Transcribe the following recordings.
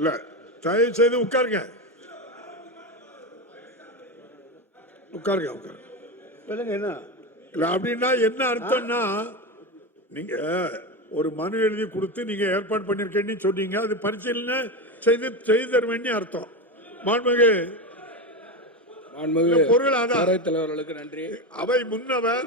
இல்ல தயவு செய்து உட்காருங்க. உட்காருங்க உட்காருங்க. சொல்லுங்க என்ன? இல்ல அப்படின்னா என்ன அர்த்தம்னா நீங்க ஒரு மனு எழுதி கொடுத்து நீங்க ஏற்பாடு பண்ணிருக்கேன்னு சொன்னீங்க அது பரிசீலனை செய்து செய்து தருவேன்னு அர்த்தம். மாண்புமிகு. மாண்புமிகு இந்த பொருள் அதான். பேரவைத் தலைவர்களுக்கு நன்றி. அவை முன்னவர்.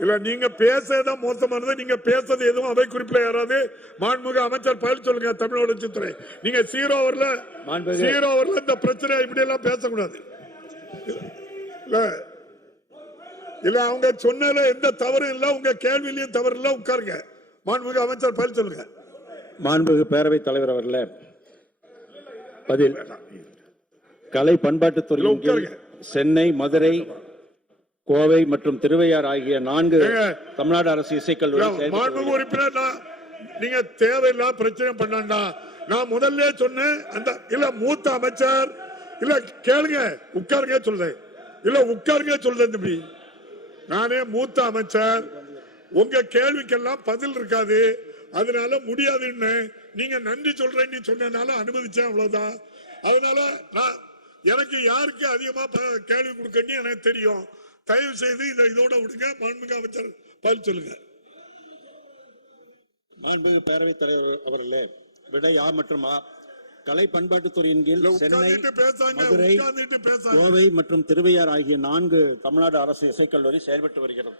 இல்ல நீங்க பேசதான் மோசமானது நீங்க பேசுறது எதுவும் அவை குறிப்பில் யாராவது மாண்புமிகு அமைச்சர் பதில் சொல்லுங்க தமிழ் வளர்ச்சித்துறை நீங்க ஜீரோ ஓவர்ல ஜீரோ ஓவர்ல இந்த பிரச்சனை இப்படி எல்லாம் பேசக்கூடாது. இல்ல இல்ல அவங்க சொன்னதுல எந்த தவறும் இல்ல உங்க கேள்வியிலயும் தவறு இல்ல உட்காருங்க. மாண்புமிகு அமைச்சர் பதில் சொல்லுங்க. மாண்புமிகு பேரவைத் தலைவர் அவர்களே பதில். கலை உட்காருங்க. சென்னை மதுரை கோவை மற்றும் திருவையார் ஆகிய நான்கு. தமிழ்நாடு அரசு இசைக்கல்லூரி உறுப்பினர் நீங்க தேவையில்லா பிரச்சனை பண்ணாண்டா நான் முதல்ல சொன்னேன் அந்த இல்ல மூத்த அமைச்சர் இல்ல கேளுங்க உட்காருங்க சொல்றேன். இல்ல உட்காருங்க சொல்றேன் தம்பி. நானே மூத்த அமைச்சர். உங்க கேள்விக்கெல்லாம் பதில் இருக்காது. அதனால முடியாதுன்னு நீங்க நன்றி சொல்றேன்னு சொன்னதுனால அனுமதிச்சேன் அவ்வளவுதான். அதனால நான் எனக்கு யாருக்கு அதிகமா கேள்வி கொடுக்கணும் எனக்கு தெரியும். தயவு செய்து இதை இதோட விடுங்க. மாண்புமிகு அமைச்சர் பதில் சொல்லுங்க. மாண்புமிகு பேரவைத் தலைவர் அவர்களே விடை ஆ மற்றும் கலை பண்பாட்டுத்துறையின் கீழ் சென்னை மதுரை கோவை மற்றும் திருவையார் ஆகிய நான்கு தமிழ்நாடு அரசு இசைக்கல்லூரி செயல்பட்டு வருகிறது.